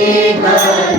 Amen.